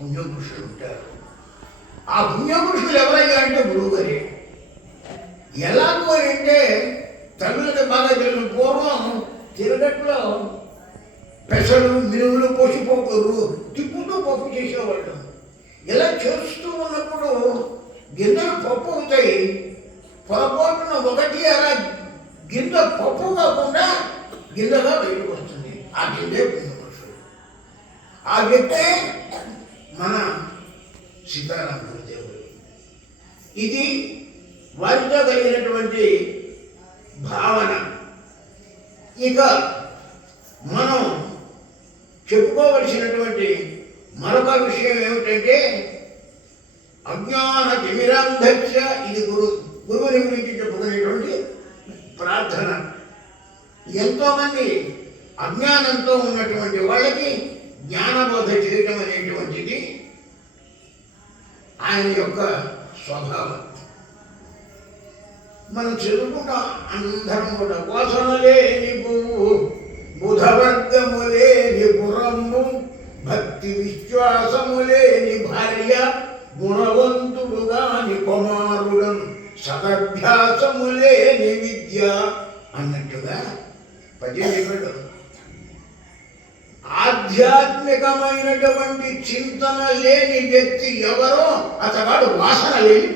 పుణ్యపురుషులు ఉంటారు ఆ పుణ్యపురుషులు ఎవరయ్యా అంటే గురువుగారే. ఎలాగో అంటే తమిళకి బాగా తెలుసు పూర్వం తిరగట్లో పెసలు మినుములు పోసి తిప్పుతూ పప్పు చేసేవాళ్ళు. ఇలా చేస్తూ ఉన్నప్పుడు గిన్నెలు పప్పు అవుతాయి. పొరపాటున ఒకటి అలా గింజ పప్పు కాకుండా గిన్నెగా బయటకు వస్తుంది. ఆ గిన్నె పుణ్యపురుషుడు. ఆ వ్యక్తే మన సీతారామ గురుదేవుడు ఇది వారితో కలిగినటువంటి భావన. ఇక మనం చెప్పుకోవలసినటువంటి మరొక విషయం ఏమిటంటే అజ్ఞాన తిమిరాంధక్ష ఇది గురు గురువుని గురించి చెప్పుకునేటువంటి ప్రార్థన. ఎంతోమంది అజ్ఞానంతో ఉన్నటువంటి వాళ్ళకి జ్ఞానబోధ చేయటం అనేటువంటిది ఆయన యొక్క స్వభావం. మనం చదువుకుంటాం అందరం కూడా కోసమలేని లేని పువ్వు బుధవర్గము లేని పురంబు భక్తి విశ్వాసము లేని భార్య గుణవంతుడు గాని కుమారుడం సదభ్యాసములేని విద్య అన్నట్టుగా పద్యం చెప్పాడు. ఆధ్యాత్మికమైనటువంటి చింతన లేని వ్యక్తి ఎవరో అతగాడు వాసన లేని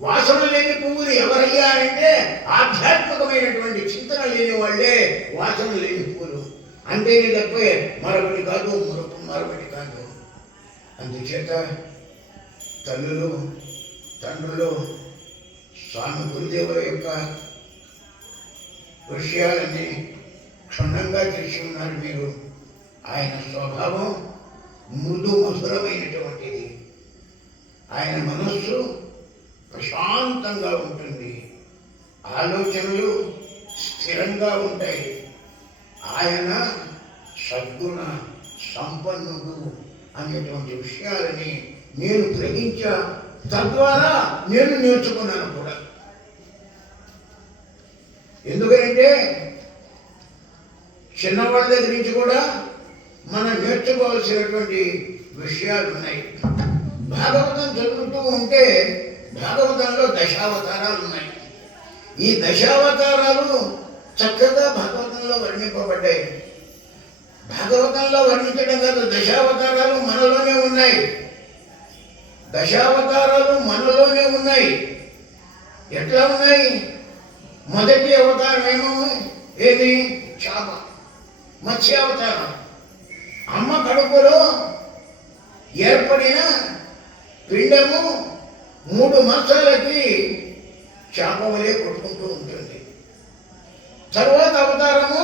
వాసన లేని పువ్వులు ఎవరయ్యా అంటే ఆధ్యాత్మికమైనటువంటి చింతన లేని వాళ్ళే వాసన లేని పువ్వులు. అంతేనే తప్ప మరొకటి కాదు మరొక మరొకటి కాదు. అందుచేత తల్లులు తండ్రులు స్వామి గురుదేవుల యొక్క విషయాలన్నీ క్షుణ్ణంగా తెలిసి ఉన్నారు మీరు. ఆయన స్వభావం మృదు మధురమైనటువంటిది. ఆయన మనస్సు ప్రశాంతంగా ఉంటుంది. ఆలోచనలు స్థిరంగా ఉంటాయి. ఆయన సద్గుణ సంపన్నుడు అనేటువంటి విషయాలని నేను గ్రహించా. తద్వారా నేను నేర్చుకున్నాను కూడా. ఎందుకంటే చిన్నవాళ్ళ దగ్గర నుంచి కూడా మనం నేర్చుకోవాల్సినటువంటి విషయాలు ఉన్నాయి. భాగవతం చదువుతూ ఉంటే భాగవతంలో దశావతారాలు ఉన్నాయి. ఈ దశావతారాలు చక్కగా భాగవతంలో వర్ణింపబడ్డాయి. భాగవతంలో వర్ణించడం కాదు దశావతారాలు మనలోనే ఉన్నాయి. దశావతారాలు మనలోనే ఉన్నాయి. ఎట్లా ఉన్నాయి? మొదటి అవతారం ఏమో ఏది? చాప మత్స్యావతారం అమ్మ కడుపులో ఏర్పడిన పిండము మూడు మాసాలకి చేపవలే కొట్టుకుంటూ ఉంటుంది. తర్వాత అవతారము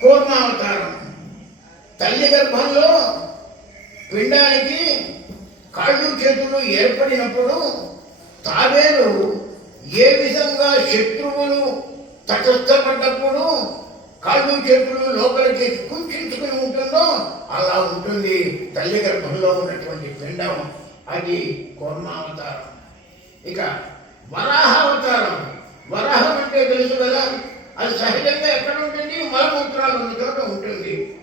కూర్మావతారం తల్లి గర్భంలో పిండానికి కాళ్ళు చేతులు ఏర్పడినప్పుడు తాబేలు ఏ విధంగా శత్రువులు తటస్థపడ్డప్పుడు కాళ్ళు చేతులు లోపలికి కుంచుకుని ఉంటుందో అలా ఉంటుంది. తల్లి గర్భంలో ఉన్నటువంటి పిండం. అది అవతారం ఇక వరాహావతారం. వరాహం అంటే తెలుసు కదా? అది సహజంగా ఎక్కడ ఉంటుంది? మలమూత్రాలు ఉన్న చోట ఉంటుంది.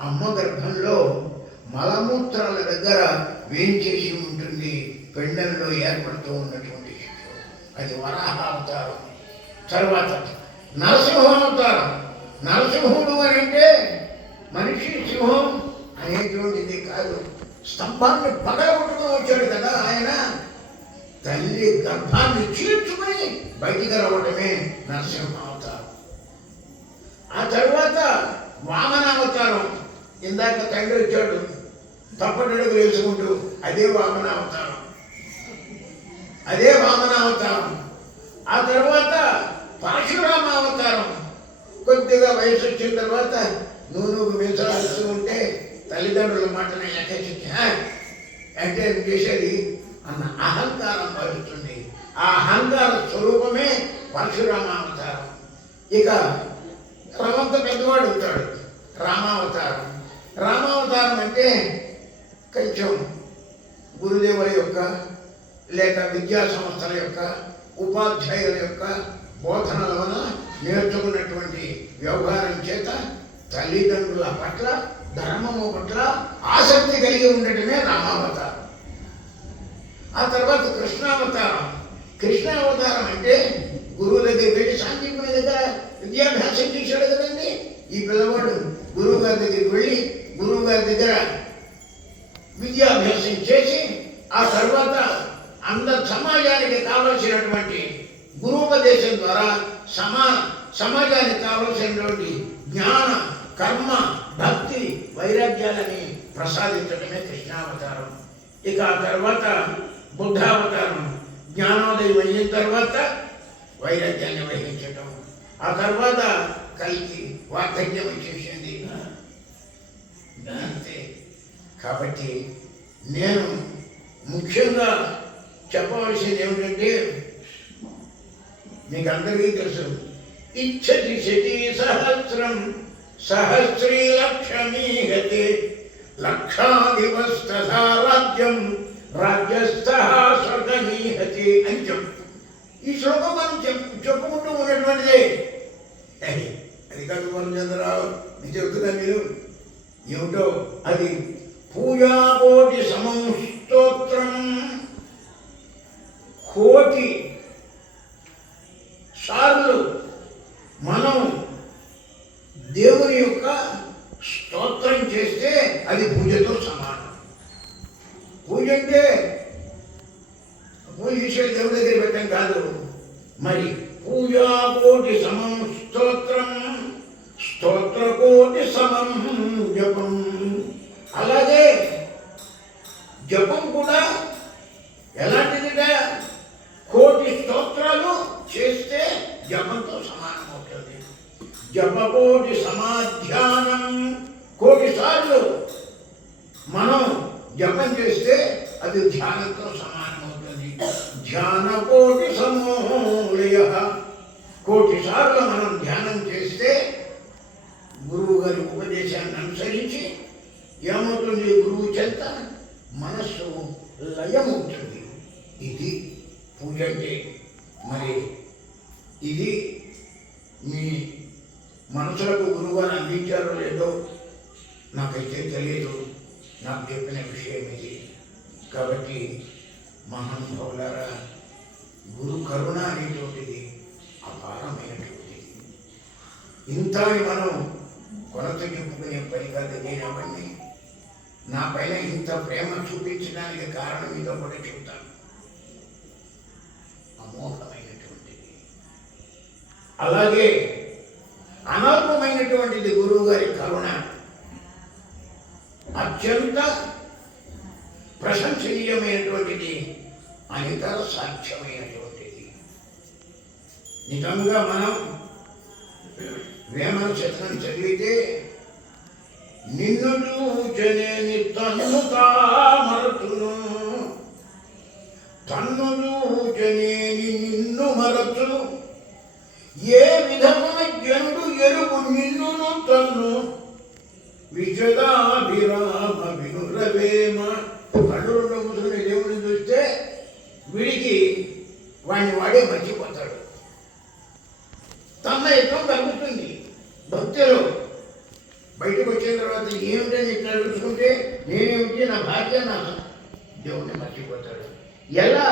అమ్మ గర్భంలో మలమూత్రాల దగ్గర వేంచేసి ఉంటుంది. పెండంలో ఏర్పడుతూ ఉన్నటువంటి అది అది వరాహావతారం. తర్వాత నరసింహావతారం. నరసింహుడు అని అంటే మనిషి సింహం అనేటువంటిది కాదు. స్తంభాన్ని పగలగొట్టుకుని వచ్చాడు కదా ఆయన. తల్లి గర్భాన్ని చీల్చుకుని బయటికి రావడమే నరసింహావతారం ఆ తర్వాత వామనావతారం ఇందాక తండ్రి వచ్చాడు. తప్పటడుగు వేసుకుంటూ అదే వామన అవతారం. అదే వామన అవతారం. ఆ తర్వాత పరశురామావతారం కొద్దిగా వయసు వచ్చిన తర్వాత నువ్వు నువ్వు మీసాల్సి ఉంటే తల్లిదండ్రుల మాటనే ఎక్కచ్చి అంటే చేసేది అన్న అహంకారం భావిస్తుంది ఆ అహంకార స్వరూపమే పరశురామావతారం. ఇక రమంత పెద్దవాడు ఉంటాడు రామావతారం. రామావతారం అంటే కొంచెం గురుదేవుల యొక్క లేక విద్యా సంస్థల యొక్క ఉపాధ్యాయుల యొక్క బోధనల వలన నేర్చుకున్నటువంటి వ్యవహారం చేత తల్లిదండ్రుల పట్ల ధర్మము పట్ల ఆసక్తి కలిగి ఉండటమే రామావతారం. ఆ తర్వాత కృష్ణావతారం. కృష్ణావతారం అంటే గురువు దగ్గర వెళ్ళి సాంఘికుని దగ్గర విద్యాభ్యాసం చేశాడు కదండి. ఈ పిల్లవాడు గురువు గారి దగ్గరికి వెళ్ళి గురువు గారి దగ్గర విద్యాభ్యాసం చేసి ఆ తర్వాత అందరి సమాజానికి కావలసినటువంటి గురుపదేశం ద్వారా సమా సమాజానికి కావలసినటువంటి జ్ఞాన కర్మ భక్తి వైరాగ్యాలని ప్రసాదించడమే కృష్ణావతారం. ఇక ఆ తర్వాత బుద్ధావతారం. జ్ఞానోదయం అయిన తర్వాత వైరాగ్యాన్ని వహించటం. ఆ తర్వాత కలిగి వార్ధక్యం వచ్చేసింది. అంతే. కాబట్టి నేను ముఖ్యంగా చెప్పవలసింది ఏమిటంటే మీకు అందరికీ తెలుసు. ఇచ్చతి శతి సహస్రం సహస్రీ లక్షమీహతే లక్షాదివస్తథా రాజ్యం రాజ్యస్థ అని చెప్పు. ఈ శ్లోకం మనం చెప్పు చెప్పుకుంటూ ఉన్నటువంటిదే. అది కాదు మనం చంద్రరావు నేను చెప్తున్నా మీరు. ఏమిటో? అది పూజాకోటి సమం స్తోత్రం కోటి కోటి సమాధ్యానం. కోటి సార్లు మనం జపం చేస్తే అది ధ్యానంతో సమానం అవుతుంది ధ్యాన కోటి సమూహయ కోటి సార్లు మనం ధ్యానం చేస్తే గురువు గారి ఉపదేశాన్ని అనుసరించి ఏమవుతుంది? గురువు చెంత మనస్సు లయమవుతుంది. ఇది పూజ అంటే. మరి ఇది మీ మనుషులకు గురువుని అందించారో లేదో నాకైతే తెలియదు నాకు చెప్పిన విషయం ఇది. కాబట్టి మహానుభావులారా గురు కరుణ అనేటువంటిది అపారమైనటువంటిది. ఇంత మనం కొరత చెప్పుకునే పని కాదు నేను అవన్నీ నా పైన ఇంత ప్రేమ చూపించడానికి కారణం ఇదో కూడా చెప్తాను. అమోఘమైనటువంటిది. అలాగే అనల్పమైనటువంటిది గురువు గారి కరుణ అత్యంత ప్రశంసనీయమైనటువంటిది అనితర సాధ్యమైనటువంటిది నిజంగా మనం వేమన శతకం చదివితే నిన్ను చూచనేని తన్ను తామరతును తన్ను చూచనేని నిన్ను మరచు ఏ విధమున జను ఎరుగు నిన్నును తన్ను విజదాభిరామ వినురవేమ కళ్ళు రెండు ముసుగుని దేవుడిని చూస్తే వీడికి వాడిని వాడే మర్చిపోతాడు. తన్మయత్వం కలుగుతుంది భక్తిలో బయటకు వచ్చిన తర్వాత ఏమిటని ఇట్లా చూసుకుంటే నేనేమిటి నా భార్య నా దేవుణ్ణి మర్చిపోతాడు. ఎలా?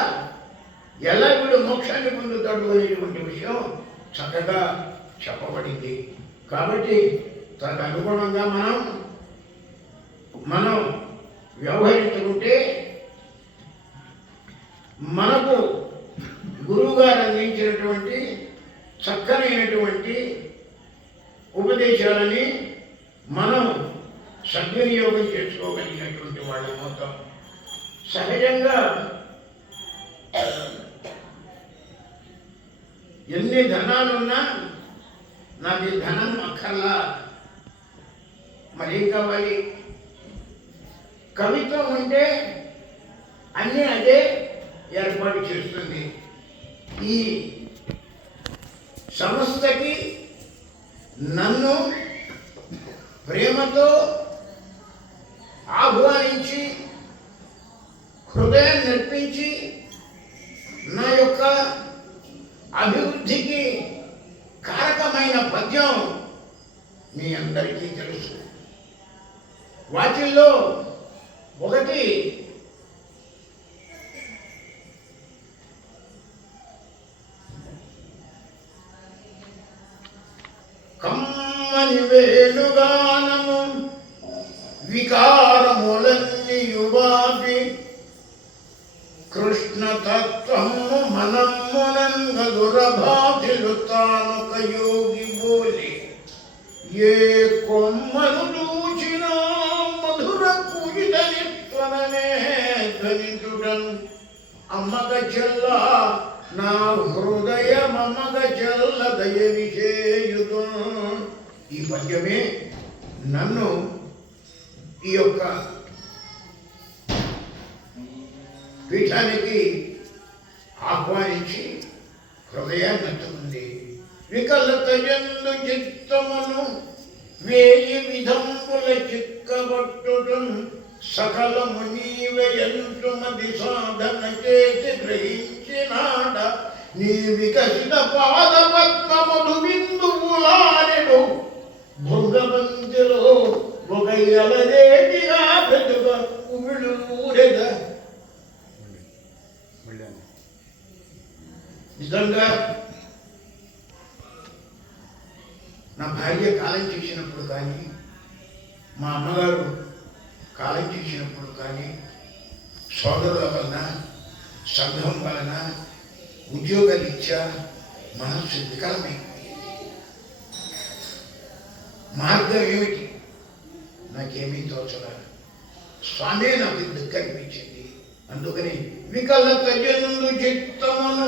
ఎలా వీడు మోక్షాన్ని పొందుతాడు అనేటువంటి విషయం చక్కగా చెప్పబడింది. కాబట్టి తనకు అనుగుణంగా మనం మనం వ్యవహరించుకుంటే మనకు గురువుగారు అందించినటువంటి చక్కనైనటువంటి ఉపదేశాలని మనం సద్వినియోగం చేసుకోగలిగినటువంటి వాళ్ళ మొత్తం సహజంగా ఎన్ని ధనాలున్నా నాకు ఈ ధనం అక్కర్లా మరి కావాలి? కవిత్వం ఉంటే అన్నీ అదే ఏర్పాటు చేస్తుంది. ఈ సంస్థకి నన్ను ప్రేమతో ఆహ్వానించి హృదయం నర్పించి నా యొక్క అభివృద్ధికి కారకమైన పద్యం మీ అందరికీ తెలుసు వాటిల్లో ఒకటి కమ్మని వేణుగానము వికారములన్నీయువాపి కృష్ణతత్వము మనమ్మునంగ దురభాషలు తానొక యోగి బోలి ఏ కొమ్మను చూచిన మధుర పూజితని త్వరనే ధ్వనించుటన్ అమ్మగ చెల్ల నా హృదయ అమ్మగ చెల్ల దయ విషేయుడు ఈ పద్యమే నన్ను ఈ యొక్క పీఠానికి ఆహ్వానించి హృదయాన్ని ఎత్తుకుంది వికలత ఎందు చిత్తమును వేయి విధంబుల చిక్కబట్టుటం సకలము నీవయంతుమది సాధన చేసి గ్రహించినాడ నీ వికసిత పాద పద్మములు బిందువులారెడు భృగవంతుల ఒక ఎలరేటిగా పెద్దగ నిజంగా నా భార్య కాలం చేసినప్పుడు కానీ మా అమ్మగారు కాలం చేసినప్పుడు కానీ సోదరుల వలన సంఘం వలన ఉద్యోగరీత్యా మనస్సు వికలమైంది మార్గం ఏమిటి? నాకేమీ తోచలేదు స్వామే నాకు దిక్కనిపించింది అందుకని వికలత జందు చిత్తమును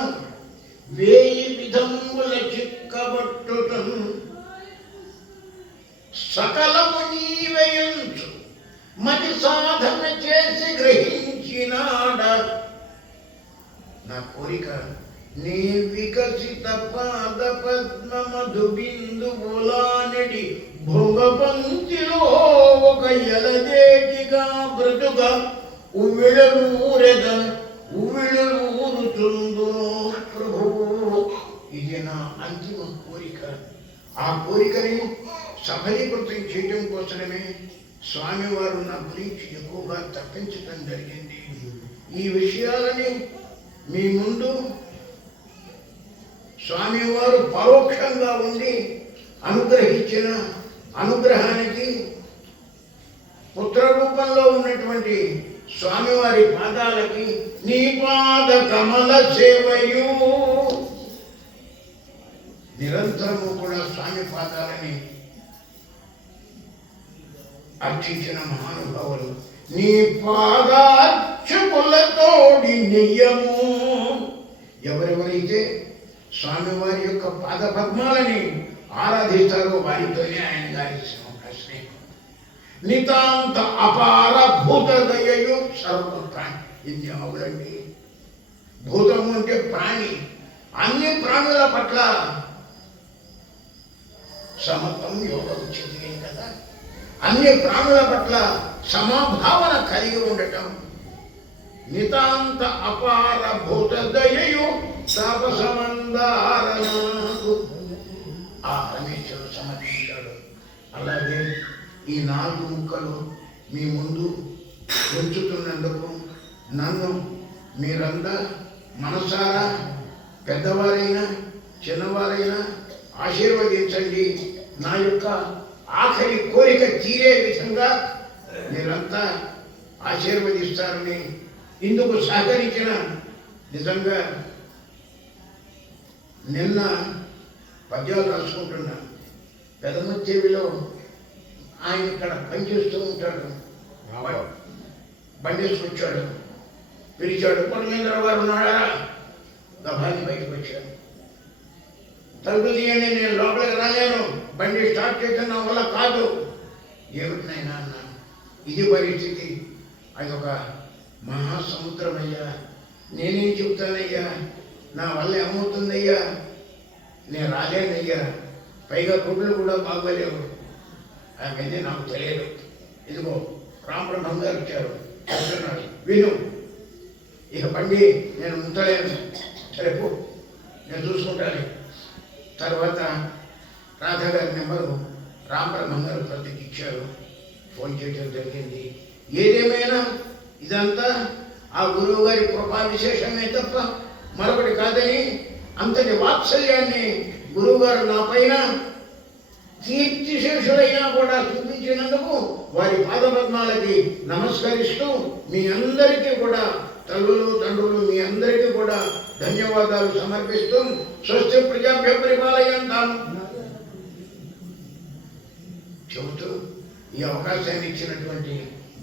వేయి విధముల చిక్కబట్టుటను సకలము నీవేయంచు మతి సాధన చేసి గ్రహించినాడ. నా కోరిక నీ వికసిత పాద పద్మ మధు బిందువులానడి భృగ పంక్తిలో ఒక ఎలదేటిగా బ్రతుగా ఉవిడలు ఊరెద ప్రభువు. ఇది నా అంతిమ కోరిక. ఆ కోరికని సఫలీకృతం చేయడం కోసమే స్వామివారు నా గురించి ఎక్కువగా తప్పించడం జరిగింది. ఈ విషయాలని మీ ముందు స్వామివారు పరోక్షంగా ఉండి అనుగ్రహించిన అనుగ్రహానికి పుత్ర రూపంలో ఉన్నటువంటి స్వామివారి పాదాలకి నీ పాద కమల సేవయు నిరంతరము కూడా స్వామి పాదాలని అర్చించిన మహానుభావులు నీ పాదార్చకులతోడి నియము ఎవరెవరైతే స్వామివారి యొక్క పాద పద్మాలని ఆరాధిస్తారో వారితోనే ఆయన గారి ప్రశ్నే నితాంత అపార భూత దయయు సర్వ ప్రాణి ఇది అవునండి భూతము అంటే ప్రాణి. అన్ని ప్రాణుల పట్ల సమత్వం యోగం ఉచితే కదా? అన్ని ప్రాణుల పట్ల సమభావన కలిగి ఉండటం. నితాంత అపార భూత దయయు తాపసమందారణకు ఆ పరమేశ్వరుడు సమర్పించాడు అలాగే ఈ నాలుగు ముక్కలు మీ ముందు ఉంచుతున్నందుకు నన్ను మీరంతా మనసారా పెద్దవారైనా చిన్నవారైనా ఆశీర్వదించండి. నా యొక్క ఆఖరి కోరిక తీరే విధంగా మీరంతా ఆశీర్వదిస్తారని ఇందుకు సహకరించిన నిజంగా నిన్న పద్యాలు రాసుకుంటున్నా చెవిలో ఆయన ఇక్కడ పనిచేస్తూ ఉంటాడు. బండేసి వచ్చాడు పిలిచాడు పొన్నమేంద్ర గారు ఉన్నాడా? గభాని బయటకు వచ్చాడు. తలుపు తీయండి నేను లోపలికి రాలేను. బండి స్టార్ట్ చేసిన నా వల్ల కాదు. ఏమిటి నాయనా? అన్న ఇది పరిస్థితి. అది ఒక మహాసముద్రమయ్యా. నేనేం చెబుతానయ్యా? నా వల్ల ఏమవుతుందయ్యా? నేను రాలేనయ్యా. పైగా గుడ్లు కూడా బాగోలేవు. అవన్నీ నాకు తెలియదు. ఇదిగో రామబ్రహ్మం గారు ఇచ్చారు చెప్తున్నాడు విను ఇక బండి నేను ఉంటలేను రేపు నేను చూసుకుంటాను తర్వాత రాధా గారి నెంబరు రామబ్రహ్మం గారు ప్రతికి ఇచ్చారు. ఫోన్ చేయడం జరిగింది. ఏదేమైనా ఇదంతా ఆ గురువు గారి కృపా విశేషమే తప్ప మరొకటి కాదని అంతటి వాత్సల్యాన్ని గురువుగారు నా పైన కీర్తిశేషులైనా కూడా చూపించినందుకు వారి పాదపద్మాలకి నమస్కరిస్తూ మీ అందరికీ కూడా తల్లులు తండ్రులు మీ అందరికీ కూడా ధన్యవాదాలు సమర్పిస్తూ స్వస్తి ప్రజాభ్య పరిపాలయంతాం. చెబుతూ ఈ అవకాశాన్ని ఇచ్చినటువంటి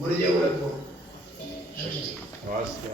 గురుదేవులకు స్వస్తి.